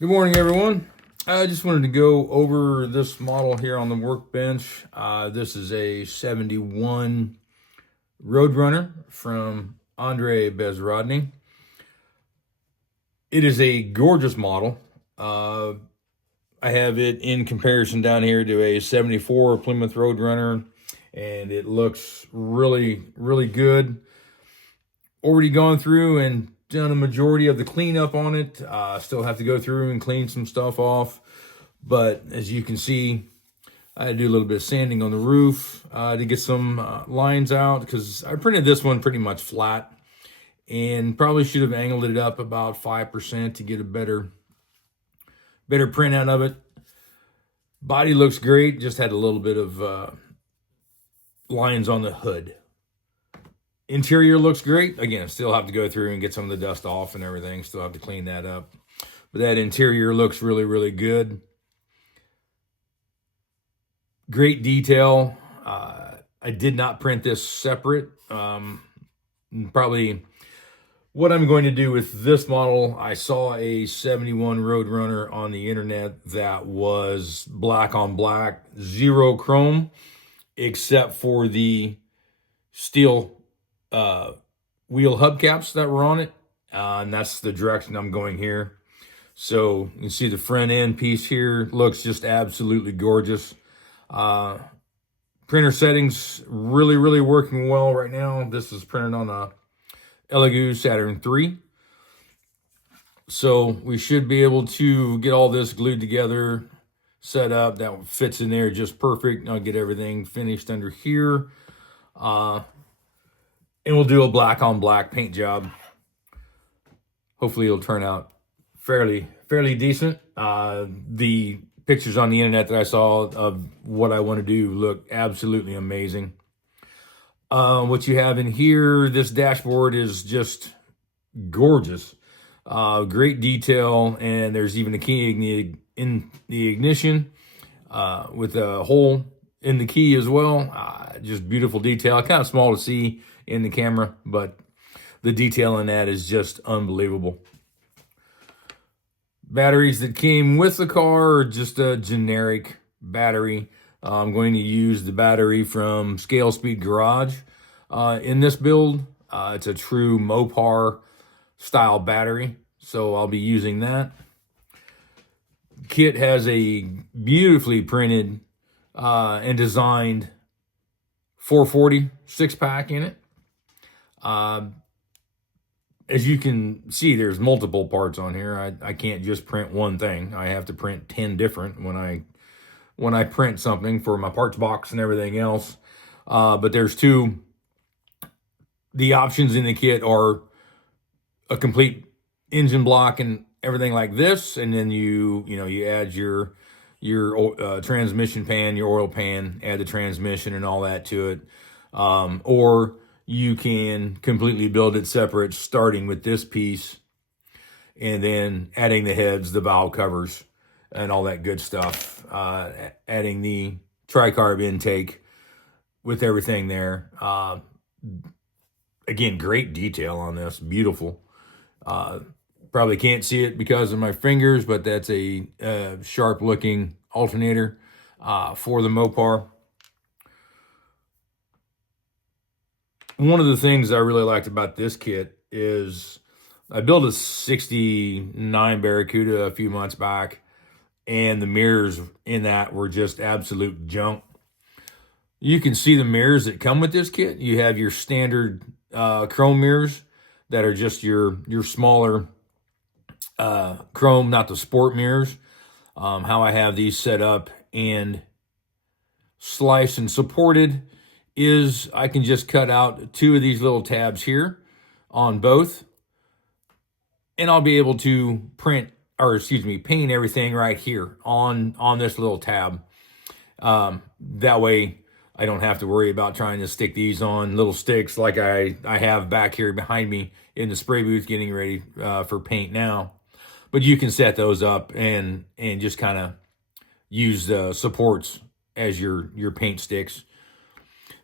Good morning, everyone. I just wanted to go over this model here on the workbench. This is a 71 Roadrunner from Aundrey Bezrodney. It is a gorgeous model. I have it in comparison down here to a 74 Plymouth Roadrunner, and it looks really, really good. Already gone through and done a majority of the cleanup on it. Still have to go through and clean some stuff off. But as you can see, I had to do a little bit of sanding on the roof to get some lines out because I printed this one pretty much flat and probably should have angled it up about 5% to get a better print out of it. Body looks great, just had a little bit of lines on the hood. Interior looks great. Again, still have to go through and get some of the dust off and everything. Still have to clean that up. But that interior looks really, really good. Great detail. I did not print this separate. Probably what I'm going to do with this model, I saw a 71 Roadrunner on the internet that was black on black, zero chrome, except for the steel wheel hubcaps that were on it, and that's the direction I'm going here. So you can see the front end piece here looks just absolutely gorgeous. Printer settings really working well right now. This is printed on a Elegoo Saturn 3. So we should be able to get all this glued together, set up. That fits in there just perfect. I'll get everything finished under here. And we'll do a black on black paint job. Hopefully it'll turn out fairly decent. The pictures on the internet that I saw of what I want to do look absolutely amazing. What you have in here, this dashboard is just gorgeous. Great detail, and there's even a key in the ignition with a hole in the key as well. Just beautiful detail. Kind of small to see in the camera, but the detail in that is just unbelievable. Batteries that came with the car are just a generic battery. I'm going to use the battery from Scale Speed Garage in this build. It's a true Mopar style battery, so I'll be using that. Kit has a beautifully printed and designed 440 6-pack in it. As you can see, there's multiple parts on here. I can't just print one thing. I have to print 10 different when I print something for my parts box and everything else. But there's two. The options in the kit are a complete engine block and everything like this, and then you add your transmission pan, your oil pan, add the transmission and all that to it, or you can completely build it separate, starting with this piece and then adding the heads, the valve covers, and all that good stuff. Adding the tricarb intake with everything there. Again, great detail on this. Beautiful. Probably can't see it because of my fingers, but that's a sharp-looking alternator for the Mopar. One of the things I really liked about this kit is I built a 69 Barracuda a few months back, and the mirrors in that were just absolute junk. You can see the mirrors that come with this kit. You have your standard chrome mirrors that are just your smaller chrome, not the sport mirrors. How I have these set up and sliced and supported is I can just cut out two of these little tabs here on both, and I'll be able to paint everything right here on this little tab. That way I don't have to worry about trying to stick these on little sticks like I have back here behind me in the spray booth getting ready for paint now. But you can set those up and just kind of use the supports as your paint sticks.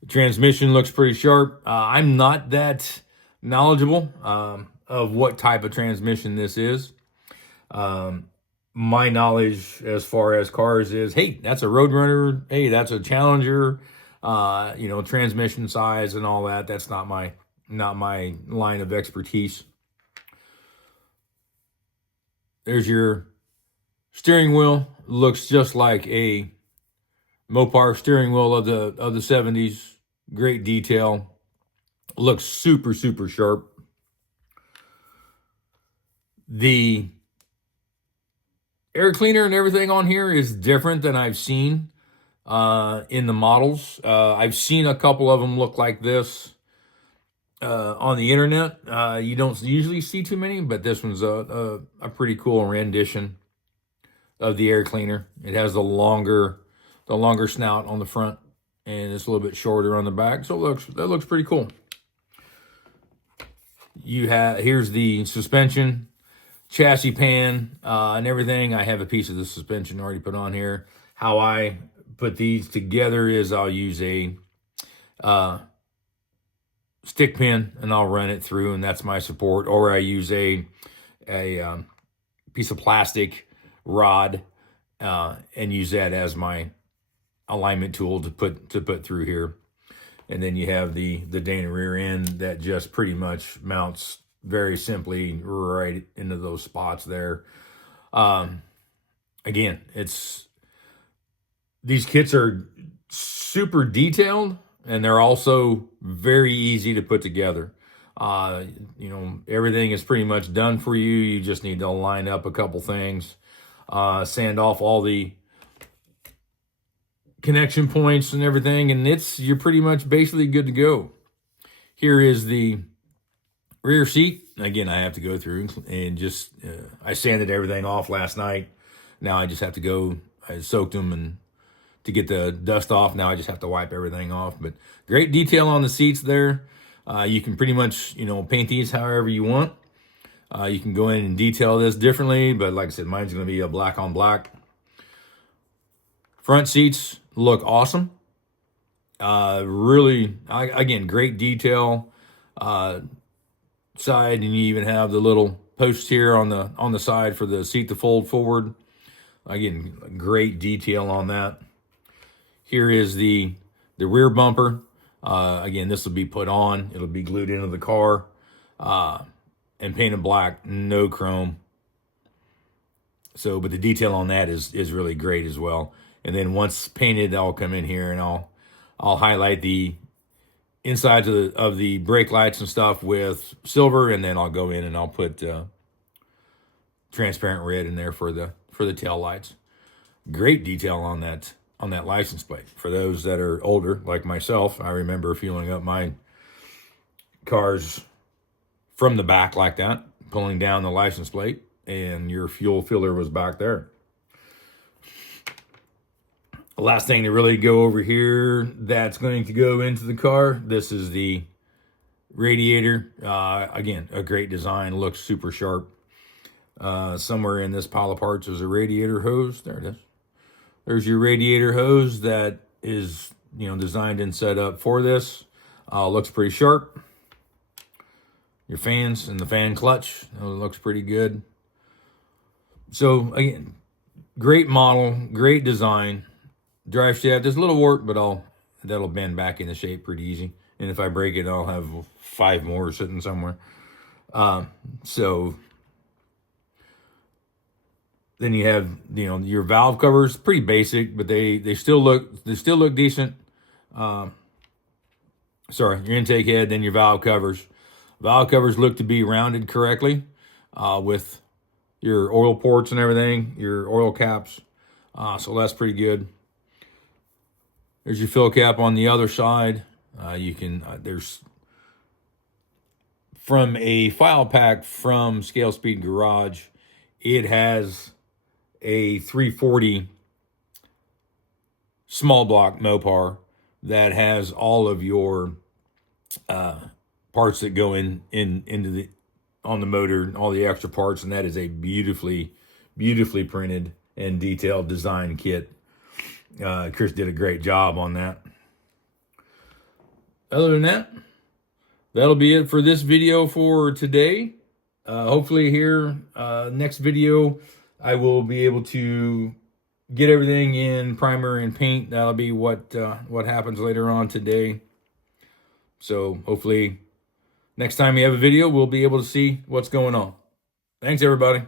The transmission looks pretty sharp. I'm not that knowledgeable of what type of transmission this is. my knowledge as far as cars is, hey, that's a Roadrunner, hey, that's a Challenger, you know, transmission size and all that. That's not my line of expertise. There's your steering wheel. Looks just like a Mopar steering wheel of the 70s. Great detail. Looks super, super sharp. The air cleaner and everything on here is different than I've seen in the models. I've seen a couple of them look like this on the internet. You don't usually see too many, but this one's a pretty cool rendition of the air cleaner. It has the longer snout on the front, and it's a little bit shorter on the back, so that looks pretty cool. Here's the suspension, chassis pan, and everything. I have a piece of the suspension already put on here. How I put these together is I'll use a stick pin and I'll run it through, and that's my support. Or I use a piece of plastic rod and use that as my alignment tool to put through here. And then you have the Dana rear end that just pretty much mounts very simply right into those spots there. Again, these kits are super detailed, and they're also very easy to put together. You know, everything is pretty much done for you. You just need to line up a couple things, sand off all the connection points and everything, and you're pretty much basically good to go. Here is the rear seat. Again, I have to go through and just I sanded everything off last night. Now I just have to go. I soaked them and to get the dust off. Now I just have to wipe everything off. But great detail on the seats there. You can pretty much, you know, paint these however you want. You can go in and detail this differently, but like I said, mine's going to be a black on black. Front seats look awesome. Really, again, great detail. Side, and you even have the little posts here on the side for the seat to fold forward. Again, great detail on that. Here is the rear bumper. Again, this will be put on. It'll be glued into the car and painted black, no chrome. So, but the detail on that is really great as well. And then once painted, I'll come in here and I'll highlight the insides of the brake lights and stuff with silver, and then I'll go in and I'll put transparent red in there for the tail lights. Great detail on that license plate. For those that are older, like myself, I remember fueling up my cars from the back like that, pulling down the license plate, and your fuel filler was back there. The last thing to really go over here that's going to go into the car, this is the radiator. Again, a great design, looks super sharp. Somewhere in this pile of parts is a radiator hose. There it is. There's your radiator hose that is, you know, designed and set up for this. Looks pretty sharp. Your fans and the fan clutch, looks pretty good. So again, great model, great design. Drive shaft is a little warped, but that'll bend back into shape pretty easy. And if I break it, I'll have 5 more sitting somewhere. So then you have, you know, your valve covers, pretty basic, but they still look decent. Sorry, your intake head, then your valve covers. Valve covers look to be rounded correctly with your oil ports and everything, your oil caps. So that's pretty good. There's your fill cap on the other side. There's from a file pack from Scale Speed Garage, it has a 340 small block Mopar that has all of your parts that go into on the motor, all the extra parts, and that is a beautifully printed and detailed design kit. Chris did a great job on that. Other than that, that'll be it for this video for today. Hopefully here, next video, I will be able to get everything in primer and paint. That'll be what happens later on today. So hopefully next time we have a video, we'll be able to see what's going on. Thanks, everybody.